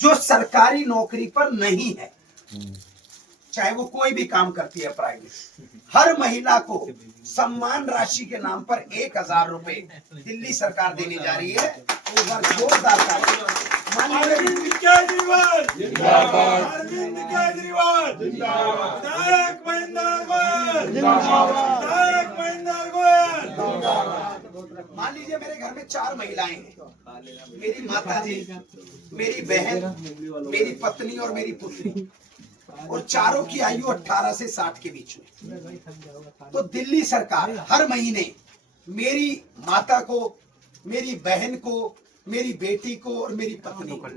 जो सरकारी नौकरी पर नहीं है, चाहे वो कोई भी काम करती है प्राइवेट, हर महिला को सम्मान राशि के नाम पर 1000 रुपए दिल्ली सरकार देने जा रही है। तो एक बार जोरदार ताली। अरविंद केजरीवाल जिंदाबाद, अरविंद केजरीवाल जिंदाबाद, विधायक महेंद्र गोयल जिंदाबाद, विधायक महेंद्र गोयल जिंदाबाद। मान लीजिए मेरे घर में 4 महिलाएं हैं, मेरी माता जी, मेरी बहन, मेरी पत्नी और मेरी पुत्री, और चारों की आयु 18 से 60 के बीच में। तो दिल्ली सरकार हर महीने मेरी माता को, मेरी बहन को, मेरी बेटी को और मेरी पत्नी को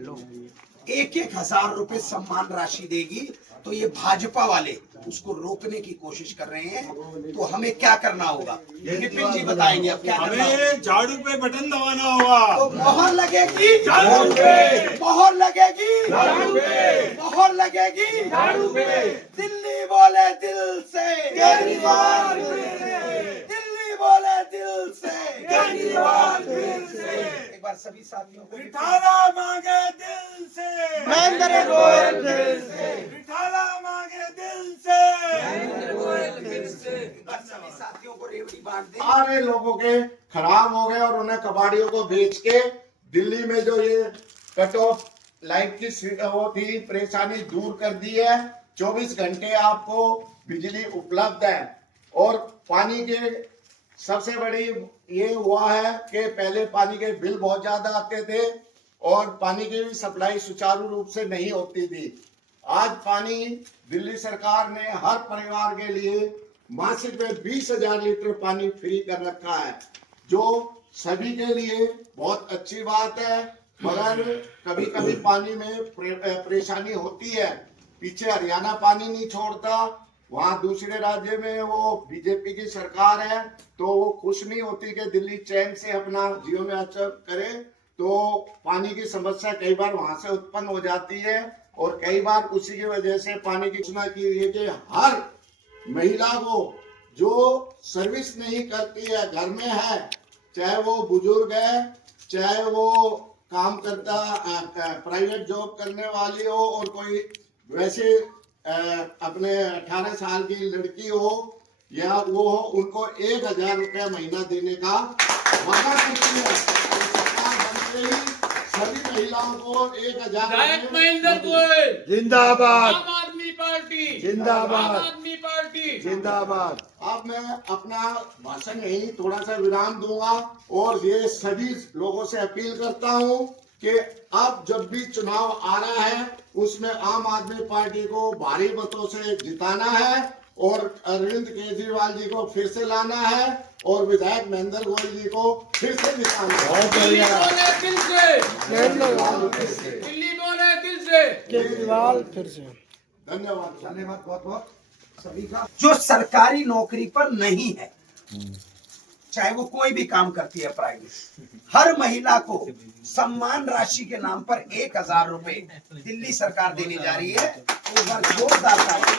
1,000 रुपए सम्मान राशि देगी। तो ये भाजपा वाले उसको रोकने की कोशिश कर रहे हैं। तो हमें क्या करना होगा, विपिन जी बताएंगे। अब क्या करना होगा? हमें झाड़ू पे बटन दबाना होगा। तो मोहर लगेगी झाड़ू पे, मोहर लगेगी झाड़ू पे, मोहर लगेगी झाड़ू पे। दिल्ली बोले दिल से, केजरीवाल फिर से, दिल्ली बोले दिल से, केजरीवाल फिर से। एक बार सभी साथियों को बिठाला मांगे दिल से, महेंद्र गोयल फिर से, बिठाला मांगे दिल से, एक बार सभी साथियों को रेवड़ी बांट दें। सारे लोगों के खराब हो गए और उन्हें कबाड़ियों को बेच के दिल्ली में जो ये कट ऑफ लाइट की वो थी परेशानी दूर कर दी है। 24 घंटे आपको बिजली उपलब्ध है। और पानी के सबसे बड़ी ये हुआ है कि पहले पानी के बिल बहुत ज्यादा आते थे और पानी की भी सप्लाई सुचारू रूप से नहीं होती थी। आज पानी दिल्ली सरकार ने हर परिवार के लिए मासिक में 20,000 लीटर पानी फ्री कर रखा है, जो सभी के लिए बहुत अच्छी बात है। मगर कभी कभी पानी में परेशानी होती है। पीछे हरियाणा पानी नहीं छोड़ता, वहां दूसरे राज्य में वो बीजेपी की सरकार है, तो वो खुश नहीं होती कि दिल्ली चैन से अपना जीवन यापन करे। तो पानी की समस्या कई बार वहां से उत्पन्न हो जाती है और कई बार उसी की वजह से पानी की सूचना की है कि हर महिला को जो सर्विस नहीं करती है, घर में है, चाहे वो बुजुर्ग है, चाहे वो काम करता प्राइवेट जॉब करने वाली हो और कोई वैसे अपने 18 साल की लड़की हो या वो हो, उनको 1,000 रुपया महीना देने का वादा करती है। तो सरकार बनते ही सभी महिलाओं को 1,000 विधायक महेंद्र गोयल जिंदाबाद, आम आदमी पार्टी जिंदाबाद, आम आदमी पार्टी जिंदाबाद। अब मैं अपना भाषण यही थोड़ा सा विराम दूंगा और ये सभी लोगों से अपील करता हूं कि अब जब भी चुनाव आ रहा है उसमें आम आदमी पार्टी को भारी मतों से जिताना है और अरविंद केजरीवाल जी को फिर से लाना है और विधायक महेंद्र गोयल जी को फिर से जिताना है। दिल्ली बोले दिल से, दिल्ली बोले दिल से, केजरीवाल फिर से। धन्यवाद। धन्यवाद बहुत बहुत सभी का। जो सरकारी नौकरी पर नहीं है, चाहे वो कोई भी काम करती है प्राइवेट, हर महिला को सम्मान राशि के नाम पर 1000 रुपए दिल्ली सरकार देने जा रही है। तो एक बार जोरदार ताली।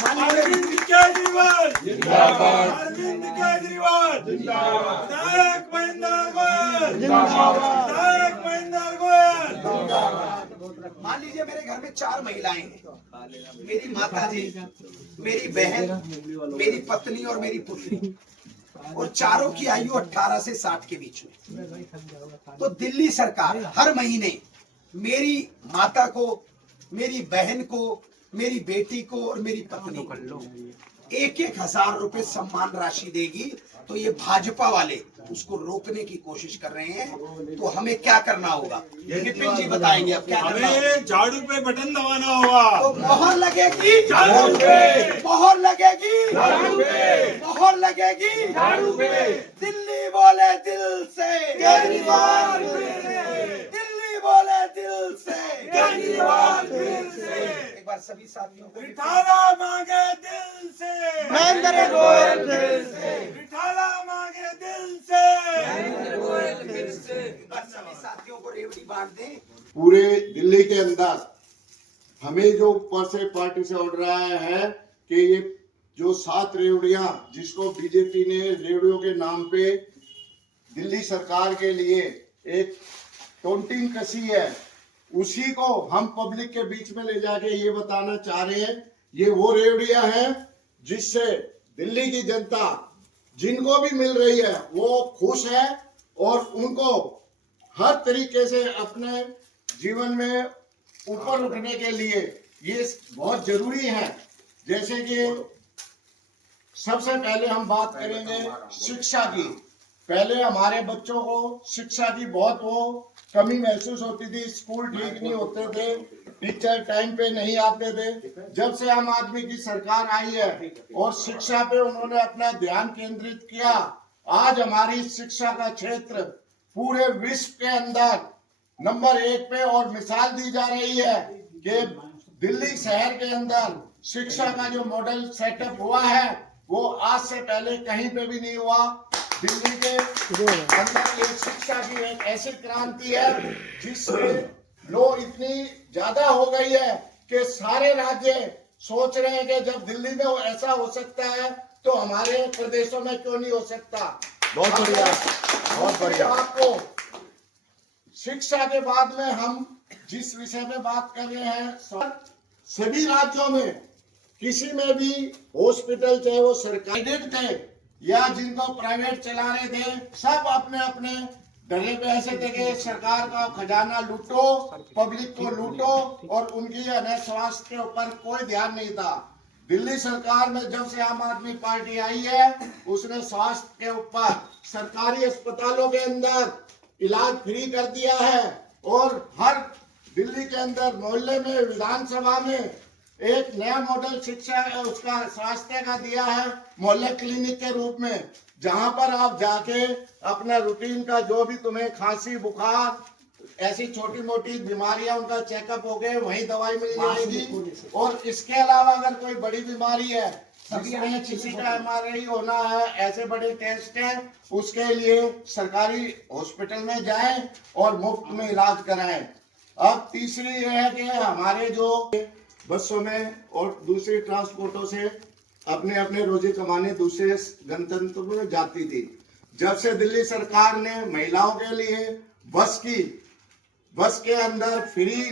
अरविंद केजरीवाल जिंदाबाद, अरविंद केजरीवाल जिंदाबाद, विधायक महेंद्र गोयल जिंदाबाद, विधायक महेंद्र गोयल जिंदाबाद। मान लीजिए मेरे घर में 4 महिलाएं हैं, मेरी माता जी, मेरी बहन, मेरी पत्नी और मेरी पुत्री, और चारों की आयु 18 से 60 के बीच में। तो दिल्ली सरकार हर महीने मेरी माता को, मेरी बहन को, मेरी बेटी को और मेरी पत्नी को 1,000 रुपए सम्मान राशि देगी। तो ये भाजपा वाले उसको रोकने की कोशिश कर रहे हैं। तो हमें क्या करना होगा, विपिन जी बताएंगे। अब क्या करना होगा? हमें झाड़ू पे बटन दबाना होगा। तो मोहर लगेगी झाड़ू पे, मोहर लगेगी झाड़ू पे, मोहर लगेगी झाड़ू पे। दिल्ली बोले दिल से, केजरीवाल फिर से, दिल्ली बोले दिल से, केजरीवाल फिर से। एक बार सभी साथियों को बिठाला मांगे दिल से, महेंद्र गोयल फिर से, बिठाला मांगे दिल से, एक बार सभी साथियों को रेवड़ी बांट दें। पूरे दिल्ली के अंदर हमें जो ऊपर से पार्टी से ऑर्डर आया है कि ये जो 7 रेवड़ियां जिसको बीजेपी ने रेवड़ियों के नाम पे दिल्ली सरकार के लिए एक टोंटिंग कसी है उसी को हम पब्लिक के बीच में ले जाके ये बताना चाह रहे हैं, ये वो रेवड़ियां हैं जिससे दिल्ली की जनता जिनको भी मिल रही है वो खुश है और उनको हर तरीके से अपने जीवन में ऊपर उठने के लिए ये बहुत जरूरी है। जैसे कि सबसे पहले हम बात करेंगे शिक्षा की। पहले हमारे बच्चों को शिक्षा की बहुत वो कमी महसूस होती थी, स्कूल ठीक नहीं होते थे, टीचर टाइम पे नहीं आते थे। जब से आम आदमी की सरकार आई है और शिक्षा पे उन्होंने अपना ध्यान केंद्रित किया, आज हमारी शिक्षा का क्षेत्र पूरे विश्व के अंदर नंबर 1 पे और मिसाल दी जा रही है कि दिल्ली शहर के अंदर शिक्षा का जो मॉडल सेटअप हुआ है वो आज से पहले कहीं पे भी नहीं हुआ। दिल्ली के अंदर एक शिक्षा की एक ऐसी क्रांति है जिसमें लोग इतनी ज्यादा हो गई है कि सारे राज्य सोच रहे हैं कि जब दिल्ली में ऐसा हो सकता है तो हमारे प्रदेशों में क्यों नहीं हो सकता। बहुत बढ़िया, बहुत बढ़िया। आपको शिक्षा के बाद में हम जिस विषय में बात कर रहे हैं, सभी राज्यों में किसी में भी हॉस्पिटल चाहे वो सरकारी थे या जिनको प्राइवेट चला रहे थे, सब अपने अपने डरे पे ऐसे थे कि सरकार का खजाना लूटो, पब्लिक को लूटो और उनकी स्वास्थ्य के ऊपर कोई ध्यान नहीं था। दिल्ली सरकार में जब से आम आदमी पार्टी आई है उसने स्वास्थ्य के ऊपर सरकारी अस्पतालों के अंदर इलाज फ्री कर दिया है और हर दिल्ली के अंदर मोहल्ले में विधानसभा में एक नया मॉडल शिक्षा उसका स्वास्थ्य का दिया है मोहल्ले क्लिनिक के रूप में, जहां पर आप जाके अपना रूटीन का जो भी तुम्हें खांसी बुखार ऐसी छोटी मोटी बीमारियां उनका चेकअप हो गए वहीं दवाई मिल जाएगी। और इसके अलावा अगर कोई बड़ी बीमारी है जिसमें किसी का MRI होना है, ऐसे बड़े टेस्ट हैं, उसके लिए सरकारी हॉस्पिटल में जाएं और मुफ्त में इलाज कराएं। अब तीसरी ये है कि हमारे जो बसों में और दूसरे ट्रांसपोर्टों से अपने अपने रोजी कमाने दूसरे गणतंत्र में जाती थी। जब से दिल्ली सरकार ने महिलाओं के लिए बस के अंदर फ्री